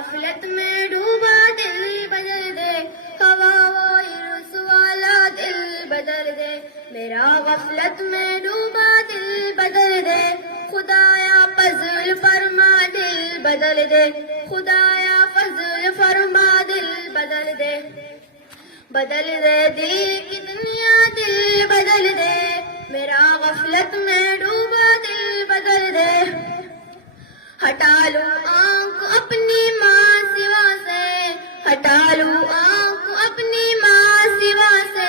غفلت میں ڈوبا دل بدل دے، ہوا و عرص والا دل بدل دے، میرا غفلت میں ڈوبا دل بدل دے، خدایا فضل فرما دل بدل دے، خدایا فضل فرما دل بدل دے، بدل دے دل کی دنیا دل بدل دے، میرا غفلت میں ڈوبا دل بدل دے، ہٹا لوں آنکھ اپنی ماں سوا سے، ہٹا لوں آنکھ اپنی ماں سوا سے،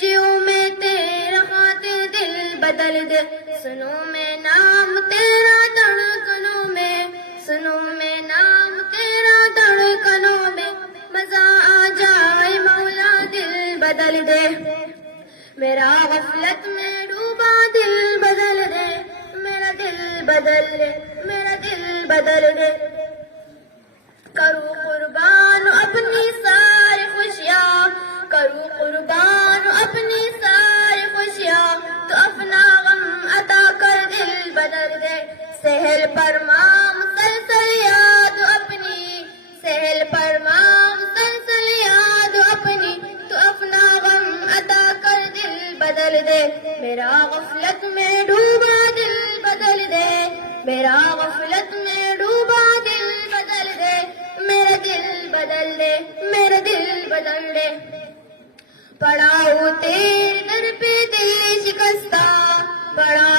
جیوں میں تیرا خاطر دل بدل دے، سنو میں نام تیرا دھڑکنوں میں، سنو میں نام تیرا دھڑکنوں میں، مزہ آ جائے مولا دل بدل دے، میرا غفلت میں ڈوبا دل بدل دے، میرا دل بدل دے، میرا دل بدل دے، کروں قربان اپنی ساری خوشیاں، کروں قربان اپنی ساری خوشیاں، تو اپنا غم عطا کر دل بدل دے، سہل پر ماں مسلسل یاد اپنی، سہل پر ماں مسلسل یاد اپنی، تو اپنا غم عطا کر دل بدل دے، میرا غفلت میں ڈوبا دل بدل دے، میرا غفلت میں ڈوبا دل بدل دے، میرا دل بدل دے، میرا دل بدل دے، پڑا ہوں تیرے در پہ دل شکستہ، پڑا